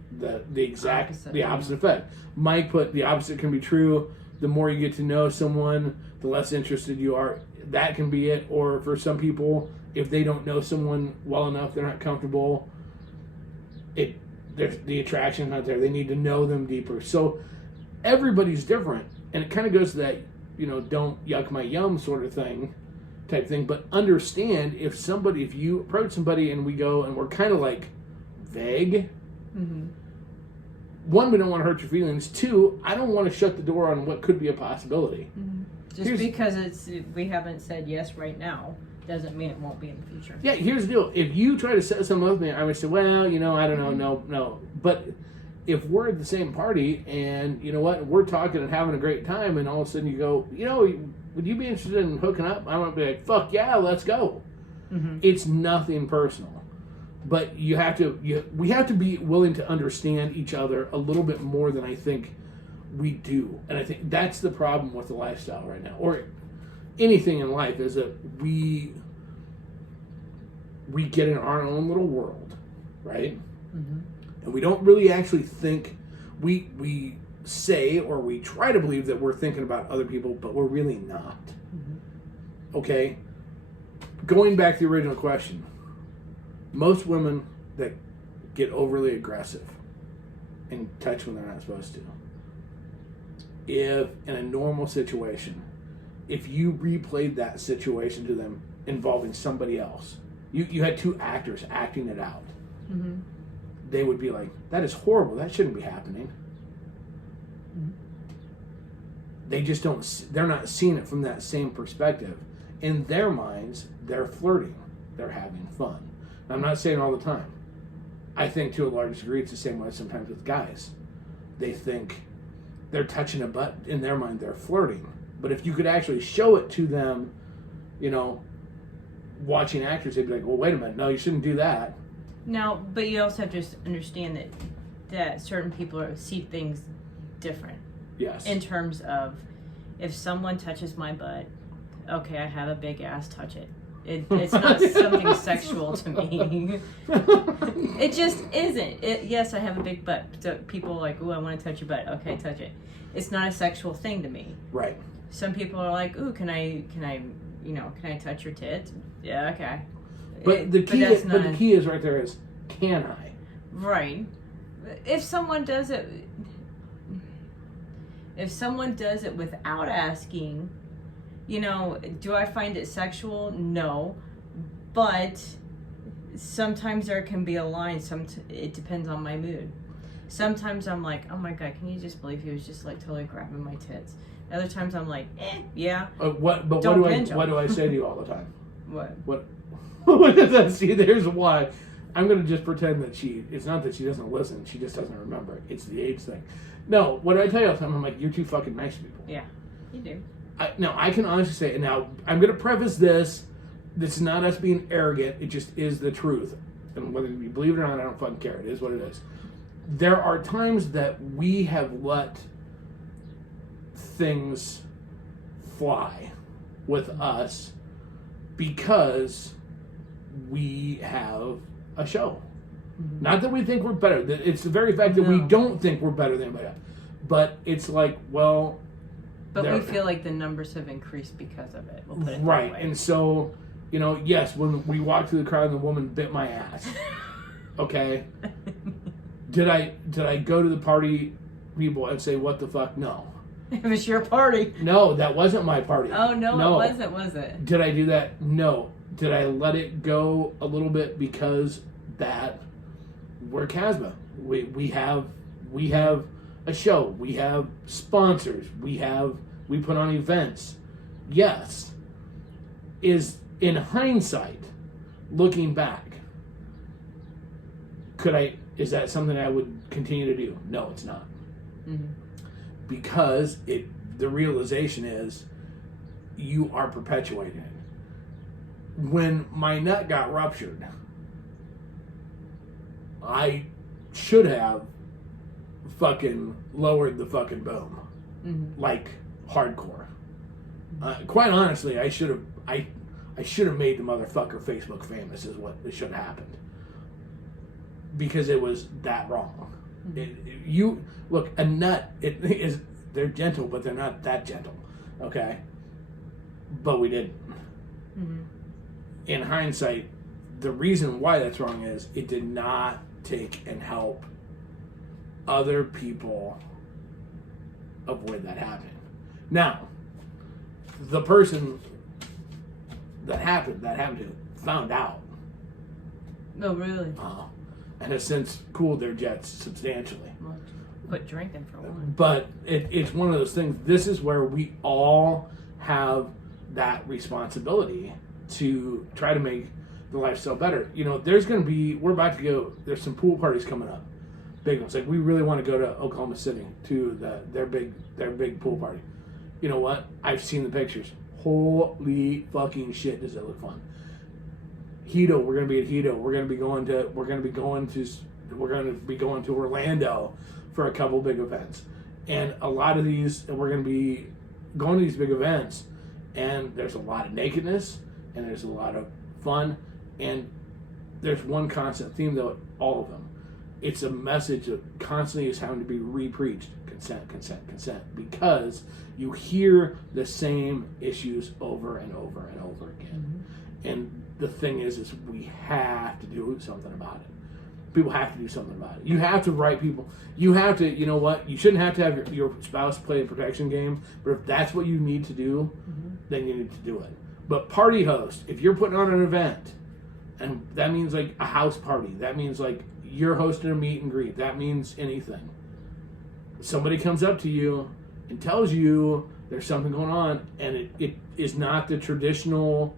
opposite effect. Mike put the opposite can be true. The more you get to know someone, the less interested you are. That can be it. Or for some people, if they don't know someone well enough, they're not comfortable. There's the attraction not there. They need to know them deeper. So everybody's different, and it kind of goes to that, don't yuck my yum sort of type thing. But understand if you approach somebody and we go and we're kind of like vague. Mm-hmm. One, we don't want to hurt your feelings. Two, I don't want to shut the door on what could be a possibility. Mm-hmm. Just because we haven't said yes right now doesn't mean it won't be in the future. Yeah, here's the deal. If you try to set something up with me, I would say, well, I don't know, no. But if we're at the same party and, you know what, we're talking and having a great time, and all of a sudden you go, would you be interested in hooking up? I want to be like, fuck yeah, let's go. Mm-hmm. It's nothing personal. But we have to be willing to understand each other a little bit more than I think we do. And I think that's the problem with the lifestyle right now, or anything in life, is that we get in our own little world, right? Mm-hmm. And we don't really actually think. We say, or we try to believe that we're thinking about other people, but we're really not. Mm-hmm. Okay? Going back to the original question, most women that get overly aggressive and touch when they're not supposed to, if in a normal situation, if you replayed that situation to them involving somebody else, you had two actors acting it out, mm-hmm. they would be like, that is horrible, that shouldn't be happening. Mm-hmm. They just they're not seeing it from that same perspective. In their minds, they're flirting, they're having fun. I'm not saying all the time. I think to a large degree it's the same way sometimes with guys. They think they're touching a butt. In their mind, they're flirting. But if you could actually show it to them, watching actors, they'd be like, well, wait a minute. No, you shouldn't do that. No, but you also have to understand that certain people see things different. Yes. In terms of, if someone touches my butt, okay, I have a big ass, touch it. It's not something sexual to me. It just isn't. Yes, I have a big butt. So people are like, ooh, I want to touch your butt. Okay, touch it. It's not a sexual thing to me. Right. Some people are like, ooh, can I touch your tits? Yeah, okay. But the key is right there is, can I? Right. If someone does it without asking, do I find it sexual? No. But sometimes there can be a line. It depends on my mood. Sometimes I'm like, oh my God, can you just believe he was just like totally grabbing my tits? Other times I'm like, yeah. What do I say to you all the time? What? What does that see? There's why. I'm going to just pretend that it's not that she doesn't listen. She just doesn't remember it. It's the age thing. No, what do I tell you all the time? I'm like, you're too fucking nice to people. Yeah, you do. Now, I can honestly say, and now I'm going to preface this is not us being arrogant, it just is the truth. And whether you believe it or not, I don't fucking care. It is what it is. There are times that we have let things fly with us because we have a show. Mm-hmm. Not that we think we're better. It's the very fact that we don't think we're better than anybody else. But it's like, well... But we feel like the numbers have increased because of it. We'll put it right. that way. And so, yes, when we walked through the crowd and the woman bit my ass. Okay? Did I go to the party people and say, what the fuck? No. It was your party. No, that wasn't my party. Oh, no, it wasn't, was it? Did I do that? No. Did I let it go a little bit because that we're Casbah? We have a show. We have sponsors. We put on events. Yes. Is in hindsight, looking back, is that something I would continue to do? No, it's not. Mm-hmm. Because the realization is you are perpetuating it. When my nut got ruptured, I should have fucking lowered the fucking boom. Mm-hmm. Like hardcore. Quite honestly, I should have made the motherfucker Facebook famous is what should have happened. Because it was that wrong. Mm-hmm. Look, a nut, they're gentle, but they're not that gentle. Okay? But we didn't. Mm-hmm. In hindsight, the reason why that's wrong is it did not take and help other people avoid that happening. Now, the person that happened to found out. No, really? And has since cooled their jets substantially. Well, quit drinking for one. But it's one of those things. This is where we all have that responsibility to try to make the lifestyle better. You know, there's some pool parties coming up. Big ones. Like, we really want to go to Oklahoma City to their big pool party. You know what? I've seen the pictures. Holy fucking shit, does it look fun. Hito, we're gonna be at Hito. We're gonna be going to Orlando for a couple big events. And a lot of these, we're gonna be going to these big events, and there's a lot of nakedness, and there's a lot of fun, and there's one constant theme though, all of them. It's a message that constantly is having to be re-preached. Consent, consent, consent. Because you hear the same issues over and over and over again. Mm-hmm. And the thing is we have to do something about it. People have to do something about it. You have to write people. You have to, you know what? You shouldn't have to have your spouse play a protection game, but if that's what you need to do, then you need to do it. But party host, if you're putting on an event, and that means like a house party, that means like you're hosting a meet and greet, that means anything. Somebody comes up to you and tells you there's something going on, and it is not the traditional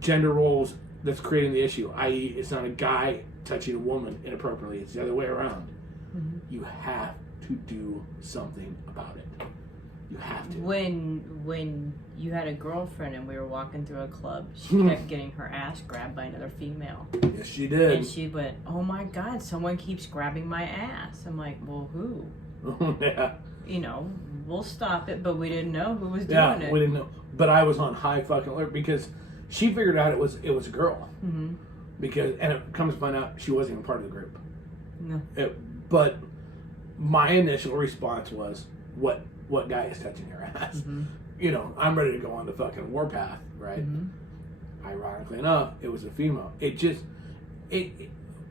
gender roles that's creating the issue, i.e. it's not a guy touching a woman inappropriately, it's the other way around. Mm-hmm. You have to do something about it. You have to. When you had a girlfriend and we were walking through a club, she kept getting her ass grabbed by another female. Yes, she did. And she went, "Oh my God, someone keeps grabbing my ass." I'm like, "Well, who?" Yeah. You know, we'll stop it, but we didn't know who was doing it. Yeah, we didn't know. But I was on high fucking alert because she figured out it was a girl. Mm-hmm. And it comes to find out she wasn't even part of the group. No. But my initial response was, what guy is touching your ass? Mm-hmm. You know, I'm ready to go on the fucking warpath, right? Mm-hmm. Ironically enough, it was a female.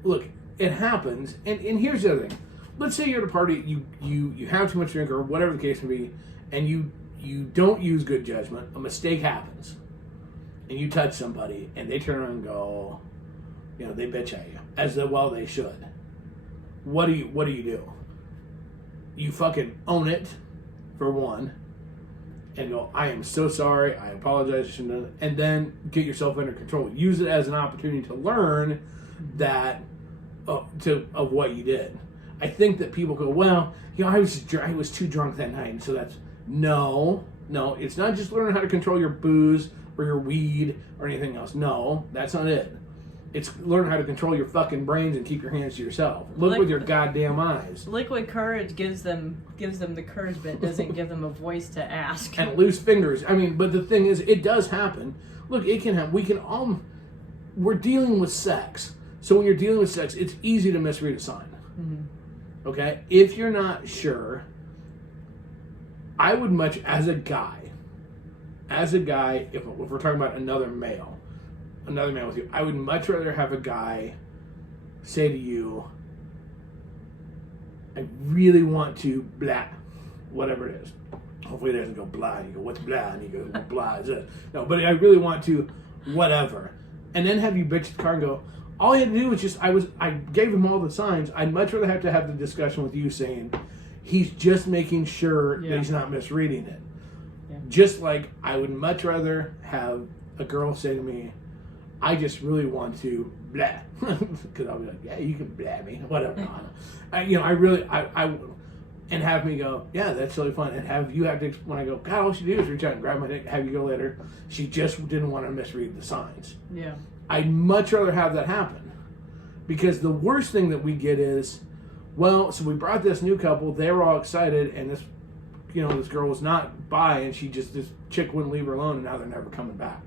Look, it happens, and here's the other thing. Let's say you're at a party, you have too much drink or whatever the case may be, and you don't use good judgment, a mistake happens, and you touch somebody, and they turn around and go, you know, they bitch at you, as well they should. What do you do? You fucking own it, for one, and go, I am so sorry, I apologize, I shouldn't have done it, and then get yourself under control. Use it as an opportunity to learn that of what you did. I think that people go, well, you know, I was too drunk that night, so that's no. It's not just learning how to control your booze or your weed or anything else. No, that's not it. It's learn how to control your fucking brains and keep your hands to yourself. Look with your goddamn eyes. Liquid courage gives them the courage, but it doesn't give them a voice to ask. And loose fingers. I mean, but the thing is, it does happen. Look, it can happen. We can all. We're dealing with sex, so when you're dealing with sex, it's easy to misread a sign. Mm-hmm. Okay, if you're not sure, I would much as a guy, if we're talking about another male with you, I would much rather have a guy say to you, I really want to blah, whatever it is. Hopefully it doesn't go blah, and you go, what's blah? And you go, well, blah is it. No, but I really want to whatever. And then have you bitch at the car and go, all you had to do was just, I gave him all the signs. I'd much rather have to have the discussion with you saying, he's just making sure that he's not misreading it. Yeah. Just like I would much rather have a girl say to me, I just really want to blah. Because I'll be like, yeah, you can blah me. Whatever. I and have me go, yeah, that's really fun. And have you have to, when I go, God, all she do is reach out and grab my neck, have you go later. She just didn't want to misread the signs. Yeah. I'd much rather have that happen. Because the worst thing that we get is, well, so we brought this new couple, they were all excited, and this girl was not bi, and this chick wouldn't leave her alone, and now they're never coming back.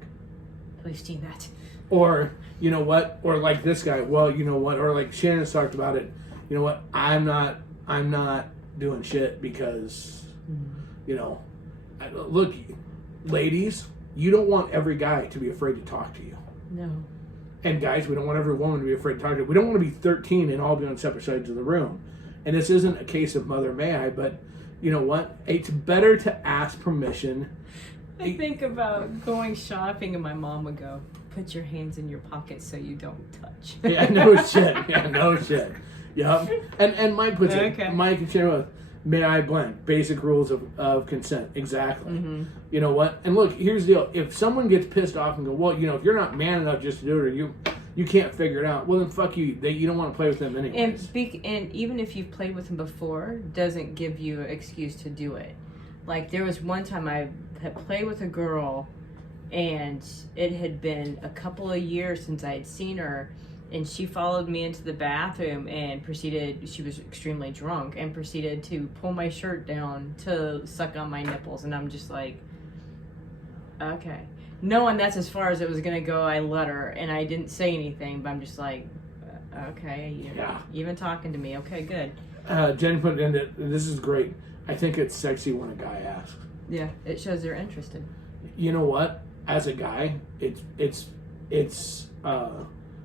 Please do that. Or, you know what? Or like this guy, well, you know what? Or like Shannon's talked about it, you know what? I'm not doing shit because, look, ladies, you don't want every guy to be afraid to talk to you. No. And guys, we don't want every woman to be afraid to talk to you. We don't want to be 13 and all be on separate sides of the room. And this isn't a case of mother may I, but you know what? It's better to ask permission. I think about going shopping and my mom would go, put your hands in your pockets so you don't touch. Yeah, no shit. Yeah, no shit. Yep. And Mike puts it. Mike and Shannon, may I blend? Basic rules of consent. Exactly. Mm-hmm. You know what? And look, here's the deal. If someone gets pissed off and go, well, if you're not man enough just to do it, or you can't figure it out, well then fuck you. You don't want to play with them anyways. And even if you've played with them before, doesn't give you an excuse to do it. Like there was one time I had played with a girl, and it had been a couple of years since I had seen her. And she followed me into the bathroom and she was extremely drunk, and proceeded to pull my shirt down to suck on my nipples. And I'm just like, okay. Knowing that's as far as it was going to go, I let her, and I didn't say anything, but I'm just like, okay, you're even talking to me. Okay, good. Jen put it in that this is great. I think it's sexy when a guy asks. Yeah, it shows they're interested. You know what? As a guy, it's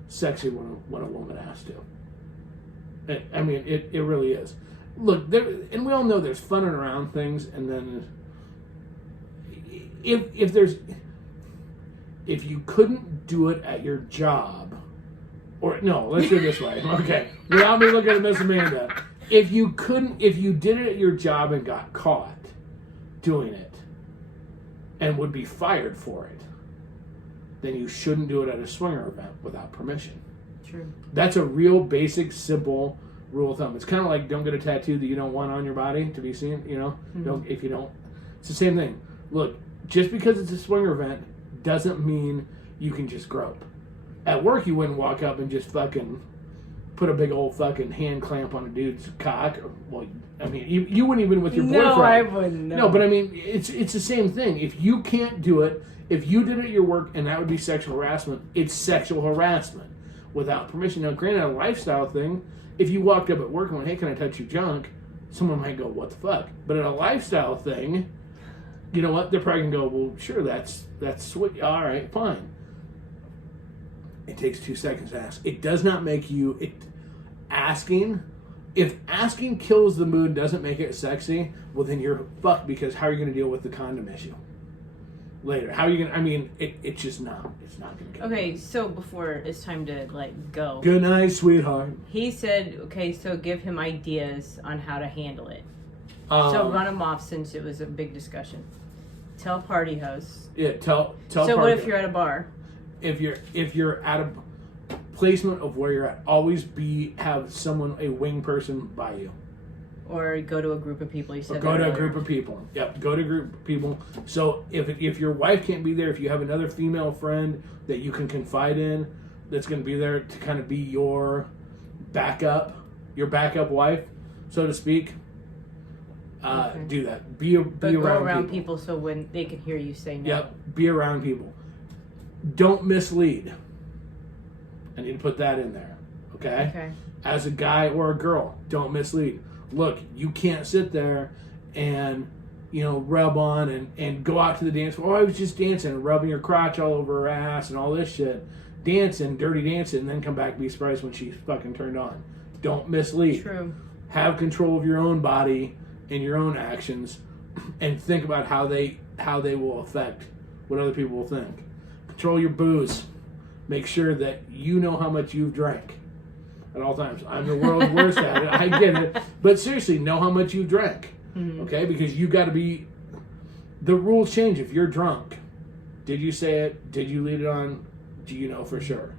sexy when a woman has to. I mean, it really is. Look, and we all know there's funning around things, and then if you couldn't do it at your job, or no, let's do it this way. Okay, without me looking at Miss Amanda, if you did it at your job and got caught doing it, and would be fired for it, then you shouldn't do it at a swinger event without permission. True. That's a real basic, simple rule of thumb. It's kind of like don't get a tattoo that you don't want on your body to be seen, Mm-hmm. If you don't. It's the same thing. Look, just because it's a swinger event doesn't mean you can just grope. At work, you wouldn't walk up and just fucking put a big old fucking hand clamp on a dude's cock. Well, I mean, you wouldn't even with your boyfriend. No, I wouldn't. No, but I mean, it's the same thing. If you can't do it, if you did it at your work and that would be sexual harassment, it's sexual harassment without permission. Now, granted, a lifestyle thing, if you walked up at work and went, hey, can I touch your junk? Someone might go, what the fuck? But at a lifestyle thing, you know what? They're probably going to go, well, sure, that's sweet. All right, fine. It takes 2 seconds to ask. It does not make you... If asking kills the mood, doesn't make it sexy, well, then you're fucked, because how are you going to deal with the condom issue later? How are you going to... I mean, it's just not. It's not going to go. Okay, so before it's time to, go. Good night, sweetheart. He said, okay, so give him ideas on how to handle it. So run him off, since it was a big discussion. Tell party hosts. Yeah, tell So what if you're at a bar? If you're at a placement of where you're at, always have a wing person by you. Or go to a group of people. You said. Or go to a group of people. Yep, go to a group of people. So if your wife can't be there, if you have another female friend that you can confide in, that's going to be there to kind of be your backup wife, so to speak. Okay. Do that. Be around people so when they can hear you say no. Yep. Be around people. Don't mislead. I need to put that in there. Okay? As a guy or a girl, don't mislead. Look, you can't sit there and, rub on and go out to the dance floor. Oh, I was just dancing and rubbing your crotch all over her ass and all this shit. Dancing, dirty dancing, and then come back and be surprised when she's fucking turned on. Don't mislead. True. Have control of your own body and your own actions, and think about how they will affect what other people will think. Control your booze. Make sure that you know how much you've drank at all times. I'm the world's worst at it. I get it. But seriously, know how much you drank. Okay? Because you got to be... The rules change if you're drunk. Did you say it? Did you lead it on? Do you know for sure?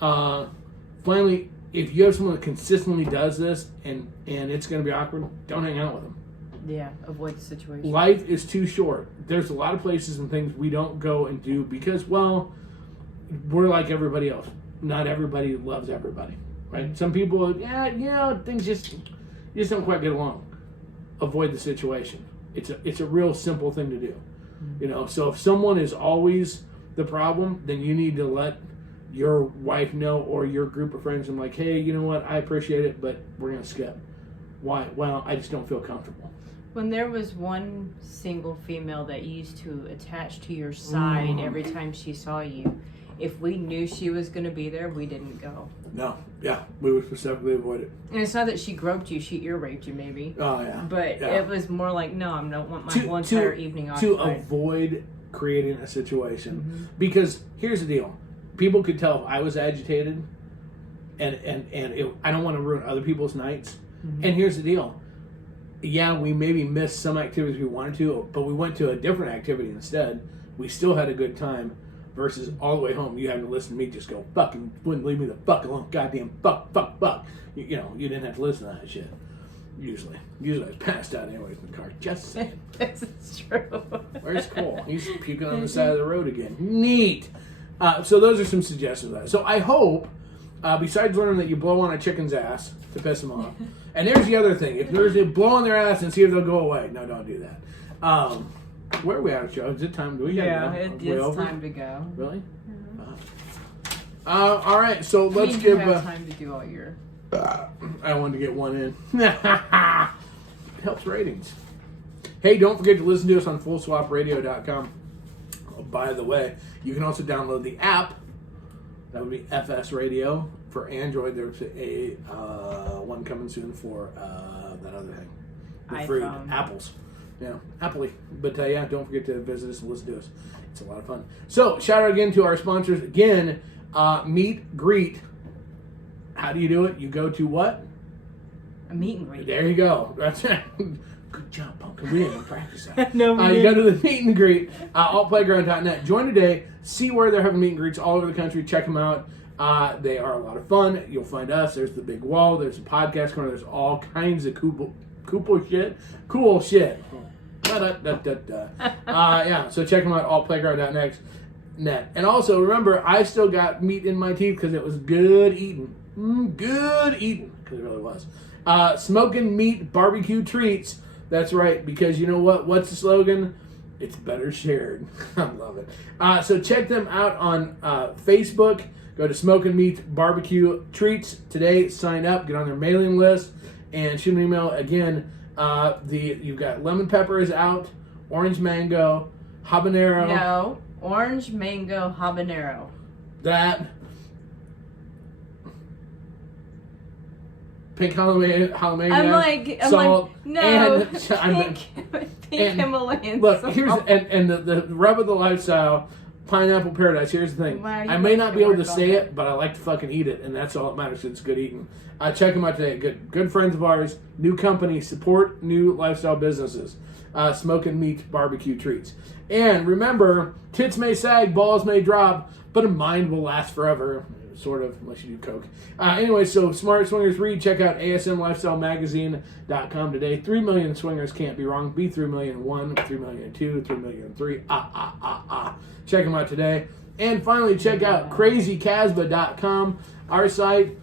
Finally, if you have someone that consistently does this and it's going to be awkward, don't hang out with them. Yeah, avoid the situation. Life is too short. There's a lot of places and things we don't go and do because, well, we're like everybody else. Not everybody loves everybody, right? Some people, things just don't quite get along. Avoid the situation. It's a real simple thing to do. So if someone is always the problem, then you need to let your wife know or your group of friends and like, hey, you know what? I appreciate it, but we're going to skip. Why? Well, I just don't feel comfortable. When there was one single female that used to attach to your side every time she saw you, if we knew she was going to be there, we didn't go. No. Yeah. We would specifically avoid it. And it's not that she groped you, she ear raped you maybe. Oh, yeah. But it was more like, no, I don't want my whole entire evening occupied. To avoid creating a situation. Because here's the deal. People could tell if I was agitated and I don't want to ruin other people's nights. And here's the deal. Yeah, we maybe missed some activities we wanted to, but we went to a different activity instead. We still had a good time versus all the way home you having to listen to me just go, fucking wouldn't leave me the fuck alone, goddamn fuck. You didn't have to listen to that shit. Usually I was passed out anyways in the car. Just saying. This is true. Where's Cole? He's puking on the side of the road again. Neat. So those are some suggestions of that. So I hope, besides learning that you blow on a chicken's ass to piss them off, and there's the other thing. If there's a blow on their ass and see if they'll go away. No, don't do that. Where are we at, Joe? Is it time? Do we it's time to go. Really? All right, so let's give... You have time to do all your... I wanted to get one in. It helps ratings. Hey, don't forget to listen to us on FullSwapRadio.com. Oh, by the way, you can also download the app. That would be FS Radio. For Android, there's a one coming soon for that other thing. The fruit, apples. Yeah, happily. But don't forget to visit us and listen to us. It's a lot of fun. So, shout out again to our sponsors. Again, Meet Greet. How do you do it? You go to what? A meet and greet. There you go. That's it. Good job, Pumpkin. We didn't practice that. No, you go to the meet and greet, altplayground.net. Join today. See where they're having meet and greets all over the country. Check them out. They are a lot of fun. You'll find us. There's the big wall. There's a podcast corner. There's all kinds of cool shit. Cool shit. So check them out, altplayground.net. And also, remember, I still got meat in my teeth because it was good eating. Good eating. Because it really was. Smoking meat barbecue treats. That's right, because you know what? What's the slogan? It's better shared. I love it. So check them out on Facebook. Go to Smoking Meat Barbecue Treats today. Sign up. Get on their mailing list. And shoot an email. Again, you've got lemon pepper is out. Orange mango. Habanero. No. Orange mango habanero. That. Pink Himalayan salt. No. And pink Himalayan look, salt. here's the rub of the lifestyle, Pineapple Paradise. Here's the thing. Wow, I may not be able to say it, but I like to fucking eat it, and that's all that matters. It's good eating. Check them out today. Good friends of ours. New company. Support new lifestyle businesses. Smoking Meat Barbecue Treats. And remember, tits may sag, balls may drop, but a mind will last forever. Sort of, unless you do coke. Anyway, so Smart Swingers read. Check out asmlifestylemagazine.com today. 3 million swingers can't be wrong. Be 3 million 1, 3 million 2, 3 million 3. Check them out today. And finally, check out crazycasba.com, our site.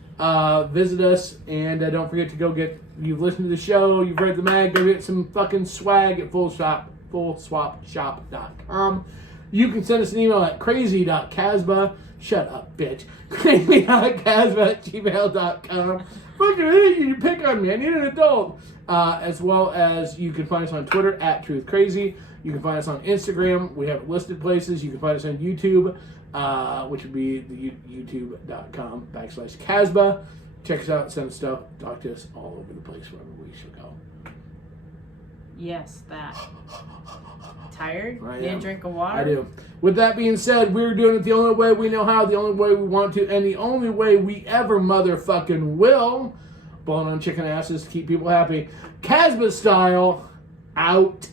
Visit us, and don't forget to go get. You've listened to the show. You've read the mag. Go get some fucking swag at fullswapshop.com. You can send us an email at crazy.casba. Shut up, bitch. crazy.casba@gmail.com. Fucking idiot, you pick on me. I need an adult. As well as you can find us on Twitter at TruthCrazy. You can find us on Instagram. We have listed places. You can find us on YouTube, which would be the youtube.com/Casba. Check us out, send us stuff, talk to us all over the place wherever we should go. Yes, that. Tired? I Need a am. drink of water? I do. With that being said, we're doing it the only way we know how, the only way we want to, and the only way we ever motherfucking will. Blowing on chicken asses to keep people happy. Casbah style, out.